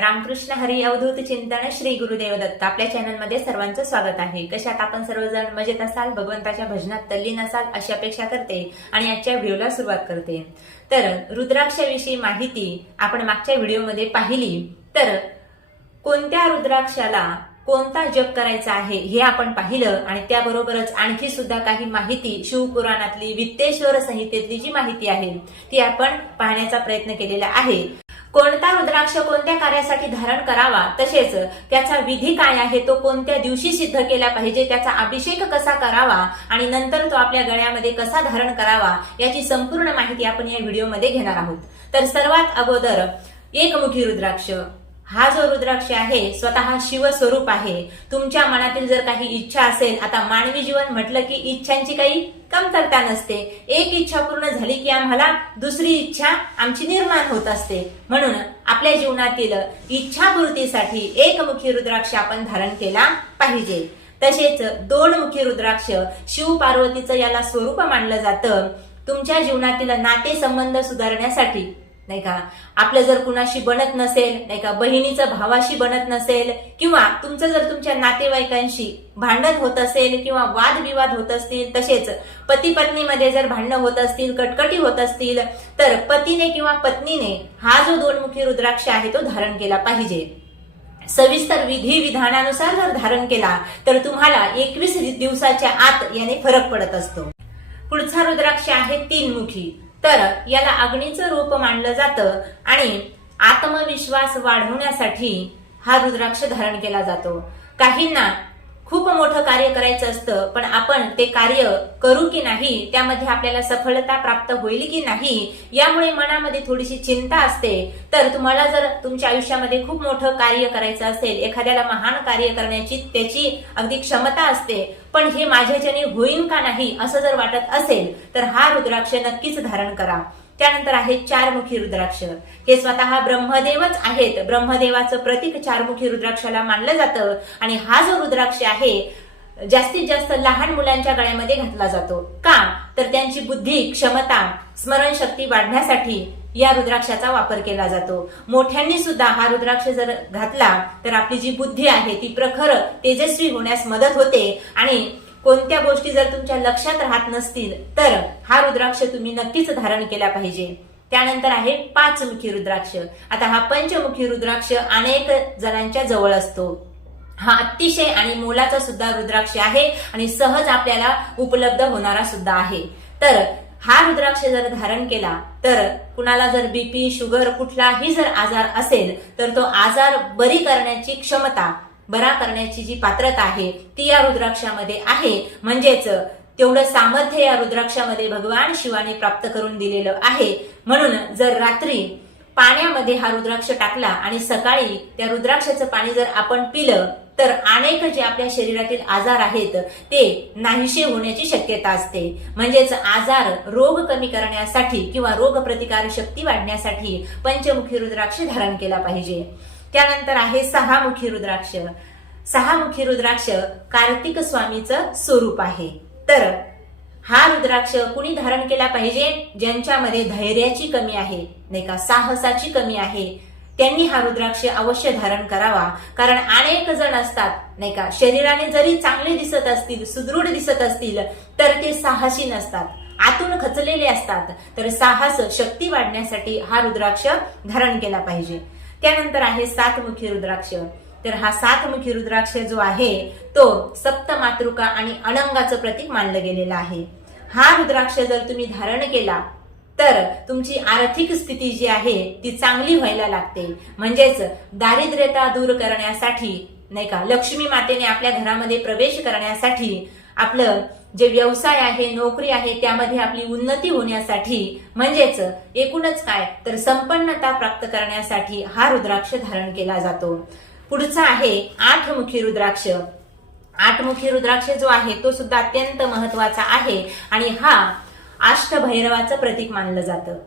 रामकृष्ण हरी अवधूत चिंतन श्री गुरुदेव दत्त आपल्या चॅनलमध्ये सर्वांचं स्वागत आहे. कशात आपण सर्वजण मजेत असाल भगवंताच्या भजनात तल्लीन असाल अशी अपेक्षा करते आणि आजच्या व्हिडिओला सुरुवात करते. तर रुद्राक्षाविषयी माहिती आपण मागच्या व्हिडिओमध्ये पाहिली. तर कोणत्या रुद्राक्षाला कोणता जप करायचा आहे हे आपण पाहिलं आणि त्याबरोबरच आणखी सुद्धा काही माहिती शिवपुराणातली वित्तेश्वर संहितेतली जी माहिती आहे ती आपण पाहण्याचा प्रयत्न केलेला आहे. कोणता रुद्राक्ष कोणत्या कार्यासाठी धारण करावा तसेच त्याचा विधी काय आहे तो कोणत्या दिवशी सिद्ध केला पाहिजे त्याचा अभिषेक कसा करावा आणि नंतर तो आपल्या गळ्यामध्ये कसा धारण करावा याची संपूर्ण माहिती आपण या व्हिडिओमध्ये घेणार आहोत. तर सर्वात अगोदर एकमुखी रुद्राक्ष. हा जो रुद्राक्ष आहे स्वतः शिवस्वरूप आहे. तुमच्या मनातील जर काही इच्छा असेल आता मानवी जीवन म्हटलं की इच्छांची काही कमतरता नसते. एक इच्छा पूर्ण झाली की आम्हाला दुसरी इच्छा आमची निर्माण होत असते. म्हणून आपल्या जीवनातील इच्छापूर्तीसाठी एकमुखी रुद्राक्ष आपण धारण केला पाहिजे. तसेच दोन मुखी रुद्राक्ष शिव पार्वतीचं याला स्वरूप मानलं जातं. तुमच्या जीवनातील नाते संबंध सुधारण्यासाठी नाही का? आपलं जर कुणाशी बनत नसेल नाही का? बहिणीचं भावाशी बनत नसेल किंवा तुमचं जर तुमच्या नातेवाईकांशी भांडण होत असेल किंवा वादविवाद होत असतील तसेच पती पत्नीमध्ये जर भांडणं होत असतील कटकटी होत असतील तर पतीने किंवा पत्नीने हा जो दोनमुखी रुद्राक्ष आहे तो धारण केला पाहिजे. सविस्तर विधी विधानानुसार जर धारण केला तर तुम्हाला एकवीस दिवसाच्या आत याने फरक पडत असतो. पुढचा रुद्राक्ष आहे तीन मुखी तर याला अग्नीचं रूप मानलं जातं आणि आत्मविश्वास वाढवण्यासाठी हा रुद्राक्ष धारण केला जातो. काहींना खूप मोठं कार्य करायचं असतं पण आपण ते कार्य करू की नाही त्यामध्ये आपल्याला सफलता प्राप्त होईल की नाही यामुळे मनामध्ये थोडीशी चिंता असते. तर तुम्हाला जर तुमच्या आयुष्यामध्ये खूप मोठं कार्य करायचं असेल एखाद्याला महान कार्य करण्याची त्याची अगदी क्षमता असते पण हे माझ्याच्याने होईल का नाही असं जर वाटत असेल तर हा रुद्राक्ष नक्कीच धारण करा. त्यानंतर आहे चारमुखी रुद्राक्ष. हे स्वतः ब्रह्मदेवच आहेत. ब्रह्मदेवाचं प्रतीक चारमुखी रुद्राक्षाला मानलं जातं. आणि हा जो रुद्राक्ष आहे जास्तीत जास्त लहान मुलांच्या गळ्यामध्ये घातला जातो. का? तर त्यांची बुद्धी क्षमता स्मरणशक्ती वाढण्यासाठी या रुद्राक्षाचा वापर केला जातो. मोठ्यांनी सुद्धा हा रुद्राक्ष जर घातला तर आपली जी बुद्धी आहे ती प्रखर तेजस्वी होण्यास मदत होते. आणि कोणत्या गोष्टी जर तुमच्या लक्षात राहत नसतील तर हा रुद्राक्ष तुम्ही नक्कीच धारण केला पाहिजे. त्यानंतर आहे पाचमुखी रुद्राक्ष. आता हा पंचमुखी रुद्राक्ष अनेक जणांच्या जवळ असतो. हा अतिशय आणि मोलाचा सुद्धा रुद्राक्ष आहे आणि सहज आपल्याला उपलब्ध होणारा सुद्धा आहे. तर हा रुद्राक्ष जर धारण केला तर कुणाला जर बीपी शुगर कुठलाही जर आजार असेल तर तो आजार बरी करण्याची क्षमता बरा करण्याची जी पात्रता आहे ती या रुद्राक्षामध्ये आहे. म्हणजेच तेवढं सामर्थ्य या रुद्राक्षामध्ये भगवान शिवाने प्राप्त करून दिलेलं आहे. म्हणून जर रात्री पाण्यामध्ये हा रुद्राक्ष टाकला आणि सकाळी त्या रुद्राक्षाचं पाणी जर आपण पिलं तर अनेक जे आपल्या शरीरातील आजार आहेत ते नाहीशे होण्याची शक्यता असते. म्हणजेच आजार रोग कमी करण्यासाठी किंवा रोग प्रतिकार शक्ती वाढण्यासाठी पंचमुखी रुद्राक्ष धारण केला पाहिजे. त्यानंतर आहे सहामुखी रुद्राक्ष. सहामुखी रुद्राक्ष कार्तिक स्वामीचं स्वरूप आहे. तर हा रुद्राक्ष कुणी धारण केला पाहिजे? ज्यांच्यामध्ये धैर्याची कमी आहे नाही का? साहसाची कमी आहे. त्यांनी हा रुद्राक्ष अवश्य धारण करावा. कारण अनेक जण असतात नाही का? शरीराने जरी चांगले दिसत असतील सुदृढ दिसत असतील तर ते साहसी नसतात. आतून खचलेले असतात. तर साहस शक्ती वाढण्यासाठी हा रुद्राक्ष धारण केला पाहिजे. त्यानंतर आहे सातमुखी रुद्राक्ष. तर हा सातमुखी रुद्राक्ष जो आहे तो सप्तमातृका आणि अनंगाचं प्रतीक मानलं गेलेलं आहे. हा रुद्राक्ष जर तुम्ही धारण केला तर तुमची आर्थिक स्थिती जी आहे ती चांगली व्हायला लागते. म्हणजेच दारिद्र्यता दूर करण्यासाठी नाही का लक्ष्मी मातेने आपल्या घरामध्ये प्रवेश करण्यासाठी आपलं जे व्यवसाय आहे नोकरी आहे त्यामध्ये आपली उन्नती होण्यासाठी म्हणजेच एकूणच काय? तर संपन्नता प्राप्त करण्यासाठी हा रुद्राक्ष धारण केला जातो. पुढचा आहे आठमुखी रुद्राक्ष. आठमुखी रुद्राक्ष जो आहे तो सुद्धा अत्यंत महत्त्वाचा आहे आणि हा अष्टभैरवाचं प्रतीक मानलं जातं.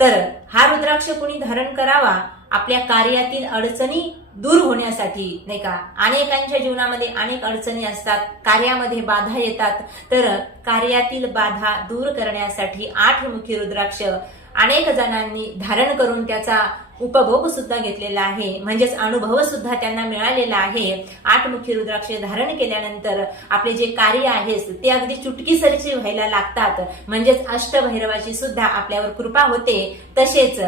तर हा रुद्राक्ष कुणी धारण करावा? आपल्या कार्यातील अडचणी दूर होण्यासाठी नाही का? अनेकांच्या जीवनामध्ये अनेक अडचणी असतात कार्यामध्ये बाधा येतात. तर कार्यातील बाधा दूर करण्यासाठी आठमुखी रुद्राक्ष अनेक जणांनी धारण करून त्याचा उपभोग सुद्धा घेतलेला आहे. म्हणजेच अनुभव सुद्धा त्यांना मिळालेला आहे. आठमुखी रुद्राक्ष धारण केल्यानंतर आपले जे कार्य आहे ते अगदी चुटकीसरीचे व्हायला लागतात. म्हणजेच अष्टभैरवाची सुद्धा आपल्यावर कृपा होते. तसेच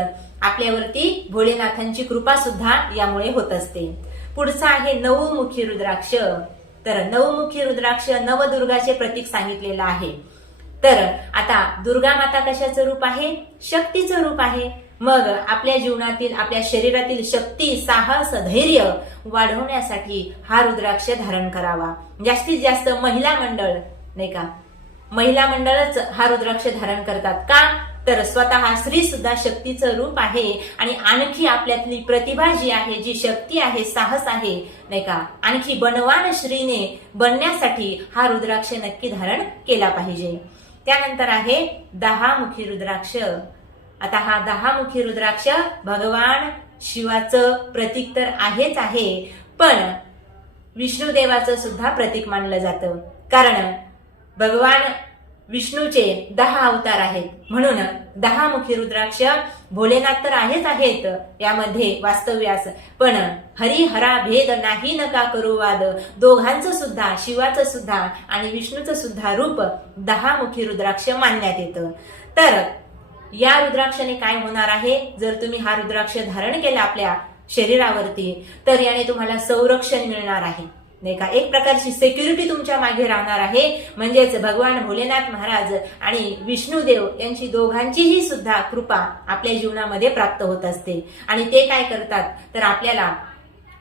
आपल्यावरती भोलेनाथांची कृपा सुद्धा यामुळे होत असते. पुढचा आहे नवमुखी रुद्राक्ष. तर नवमुखी रुद्राक्ष नवदुर्गाचे प्रतीक सांगितलेलं आहे. तर आता दुर्गा माता कशाचं रूप आहे? शक्तीचं रूप आहे. मग आपल्या जीवनातील आपल्या शरीरातील शक्ती साहस धैर्य वाढवण्यासाठी हा रुद्राक्ष धारण करावा. जास्तीत जास्त महिला मंडळ नाही का? महिला मंडळच हा रुद्राक्ष धारण करतात का? तर स्वतः स्त्री सुद्धा शक्तीचं रूप आहे आणि आणखी आपल्यातली प्रतिभा जी आहे जी शक्ती आहे साहस आहे नाही का? आणखी बनवान श्रीने बनण्यासाठी हा रुद्राक्ष नक्की धारण केला पाहिजे. त्यानंतर आहे दहा मुखी रुद्राक्ष. आता हा दहा मुखी रुद्राक्ष भगवान शिवाचं प्रतीक तर आहेच आहे पण विष्णुदेवाचं सुद्धा प्रतीक मानलं जातं. कारण भगवान विष्णूचे दहा अवतार आहेत. म्हणून दहा मुखी रुद्राक्ष भोलेनाथ तर आहेच आहेत यामध्ये वास्तव्यास पण हरिहरा भेद नाही नका करू वाद. दोघांचं सुद्धा शिवाचं सुद्धा आणि विष्णूचं सुद्धा रूप दहा मुखी रुद्राक्ष मानण्यात येतं. तर या रुद्राक्षाने काय होणार आहे? जर तुम्ही हा रुद्राक्ष धारण केला आपल्या शरीरावरती तर याने तुम्हाला संरक्षण मिळणार आहे. नाही का? एक प्रकारची सेक्युरिटी तुमच्या मागे राहणार आहे. म्हणजेच भगवान भोलेनाथ महाराज आणि विष्णुदेव यांची दोघांचीही सुद्धा कृपा आपल्या जीवनामध्ये प्राप्त होत असते. आणि ते काय करतात? तर आपल्याला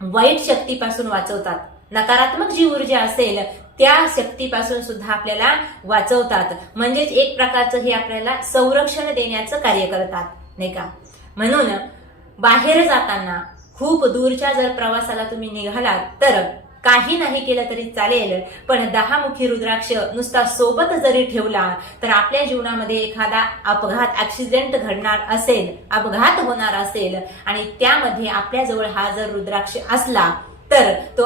वाईट शक्तीपासून वाचवतात. नकारात्मक जी ऊर्जा असेल त्या शक्तीपासून सुद्धा आपल्याला वाचवतात. म्हणजेच एक प्रकारचं हे आपल्याला संरक्षण देण्याचं कार्य करतात. नाही का? म्हणून बाहेर जाताना खूप दूरच्या जर प्रवासाला तुम्ही निघालात तर काही नाही केलं तरी चालेल. पण दहा मुखी रुद्राक्ष नुसता सोबत जरी ठेवला तर आपल्या जीवनामध्ये एखादा अपघात ऍक्सिडेंट घडणार असेल अपघात होणार असेल आणि त्यामध्ये आपल्याजवळ हा जर रुद्राक्ष असला तर तो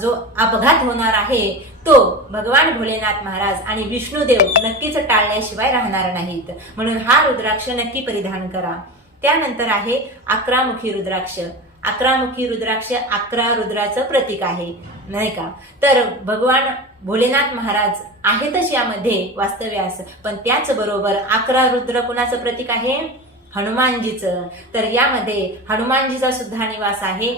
जो अपघात होणार आहे तो भगवान भोलेनाथ महाराज आणि विष्णुदेव नक्कीच टाळल्याशिवाय राहणार नाहीत. म्हणून हा रुद्राक्ष नक्की परिधान करा. त्यानंतर आहे अकरामुखी रुद्राक्ष. अकरामुखी रुद्राक्ष अकरा रुद्राचं प्रतीक आहे. नाही का? तर भगवान भोलेनाथ महाराज आहेतच यामध्ये वास्तव्यास पण त्याचबरोबर अकरा रुद्र कुणाचं प्रतीक आहे? हनुमानजीचं. तर यामध्ये हनुमानजीचा सुद्धा निवास आहे.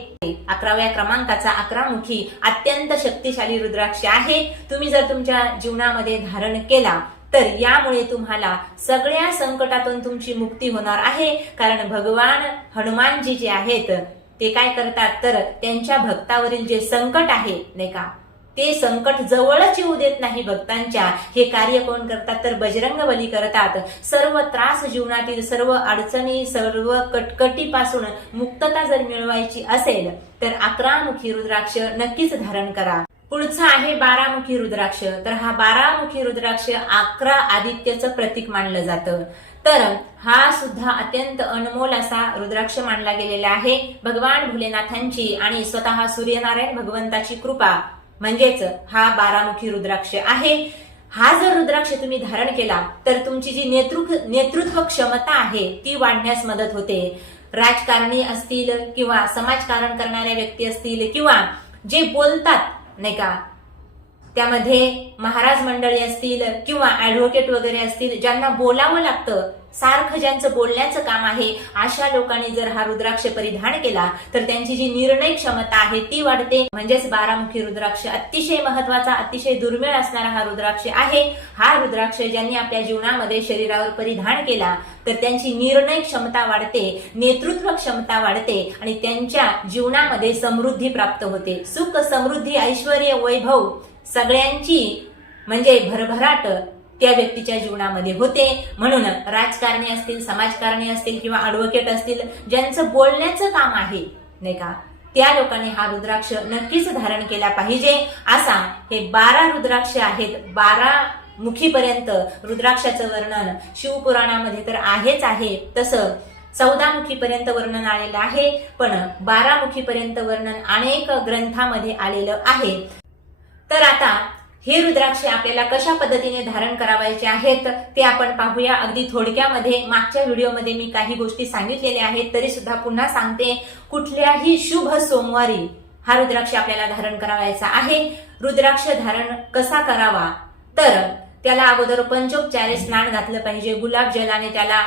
अकराव्या क्रमांकाचा अकरामुखी अत्यंत शक्तिशाली रुद्राक्ष आहे. तुम्ही जर तुमच्या जीवनामध्ये धारण केला तर यामुळे तुम्हाला सगळ्या संकटातून तुमची मुक्ती होणार आहे. कारण भगवान हनुमानजी जे आहेत ते काय करतात? तर त्यांच्या भक्तावरील जे संकट आहे नाही का? ते संकट जवळच येऊ देत नाही भक्तांच्या. हे कार्य कोण करतात? तर बजरंग बली करतात. सर्व त्रास जीवनातील सर्व अडचणी सर्व कटकटीपासून मुक्तता जर मिळवायची असेल तर अकरामुखी रुद्राक्ष नक्कीच धारण करा. पुढचा आहे बारामुखी रुद्राक्ष. तर हा बारामुखी रुद्राक्ष अकरा आदित्यचं प्रतीक मानलं जातं. तर हा सुद्धा अत्यंत अनमोल असा रुद्राक्ष मानला गेलेला आहे. भगवान भोलेनाथांची आणि स्वतः सूर्यनारायण भगवंताची कृपा. म्हणजेच हा बारामुखी रुद्राक्ष आहे. हा जर रुद्राक्ष तुम्ही धारण केला तर तुमची जी नेतृत्व नेतृत्व क्षमता आहे ती वाढण्यास मदत होते. राजकारणी असतील किंवा समाजकारण करणाऱ्या व्यक्ती असतील किंवा जे बोलतात नाही का? त्यामध्ये महाराज मंडळी असतील किंवा ऍडव्होकेट वगैरे असतील ज्यांना बोलावं लागतं सारखं ज्यांचं बोलण्याचं काम आहे. अशा लोकांनी जर हा रुद्राक्ष परिधान केला तर त्यांची जी निर्णय क्षमता आहे ती वाढते. म्हणजेच बारामुखी रुद्राक्ष अतिशय महत्त्वाचा अतिशय दुर्मिळ असणारा हा रुद्राक्ष आहे. हा रुद्राक्ष ज्यांनी आपल्या जीवनामध्ये शरीरावर परिधान केला तर त्यांची निर्णय क्षमता वाढते नेतृत्व क्षमता वाढते आणि त्यांच्या जीवनामध्ये समृद्धी प्राप्त होते. सुख समृद्धी ऐश्वर वैभव सगळ्यांची म्हणजे भरभराट त्या व्यक्तीच्या जीवनामध्ये होते. म्हणून राजकारणी असतील समाजकारणी असतील किंवा ॲडव्होकेट असतील ज्यांचं बोलण्याचं काम आहे नाही का? त्या लोकांनी हा रुद्राक्ष नक्कीच धारण केला पाहिजे. असा हे बारा रुद्राक्ष आहेत बारा मुखीपर्यंत रुद्राक्षाचं वर्णन शिवपुराणामध्ये तर आहेच आहे. तसं चौदा मुखीपर्यंत वर्णन आलेलं आहे पण बारा मुखीपर्यंत वर्णन अनेक ग्रंथामध्ये आलेलं आहे. तर आता हे रुद्राक्ष आपल्याला कशा पद्धतीने धारण करावायचे आहेत ते आपण पाहूया. अगदी थोडक्यामध्ये मागच्या व्हिडिओमध्ये मी काही गोष्टी सांगितलेल्या आहेत तरी सुद्धा पुन्हा सांगते. कुठल्याही शुभ सोमवारी हा रुद्राक्ष आपल्याला धारण करावायचा आहे. रुद्राक्ष धारण कसा करावा? तर त्याला अगोदर पंचोपचारे स्नान घातलं पाहिजे. गुलाब जलाने त्याला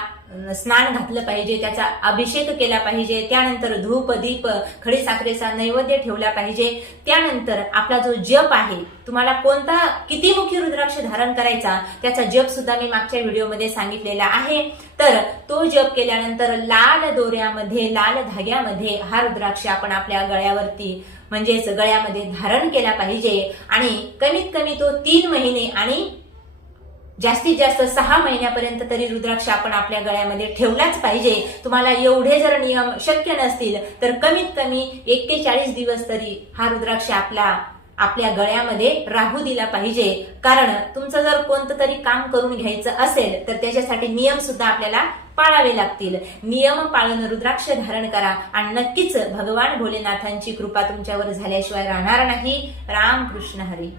स्नान घातलं पाहिजे त्याचा अभिषेक केला पाहिजे त्यानंतर धूप दीप खडीसाखरेचा नैवेद्य ठेवला पाहिजे. त्यानंतर आपला जो जप आहे तुम्हाला कोणता किती मुखी रुद्राक्ष धारण करायचा त्याचा जप सुद्धा मी मागच्या व्हिडिओमध्ये सांगितलेला आहे. तर तो जप केल्यानंतर लाल दोऱ्यामध्ये लाल धाग्यामध्ये हा रुद्राक्ष आपण आपल्या गळ्यावरती म्हणजेच गळ्यामध्ये धारण केला पाहिजे. आणि कमीत कमी तो तीन महिने आणि जास्तीत जास्त सहा महिन्यापर्यंत तरी रुद्राक्ष आपण आपल्या गळ्यामध्ये ठेवलाच पाहिजे. तुम्हाला एवढे जर नियम शक्य नसतील तर कमीत कमी एक्केचाळीस दिवस तरी हा रुद्राक्ष आपला आपल्या गळ्यामध्ये राहू दिला पाहिजे. कारण तुमचं जर कोणतं तरी काम करून घ्यायचं असेल तर त्याच्यासाठी नियम सुद्धा आपल्याला पाळावे लागतील. नियम पाळून रुद्राक्ष धारण करा आणि नक्कीच भगवान भोलेनाथांची कृपा तुमच्यावर झाल्याशिवाय राहणार नाही. राम कृष्ण हरी.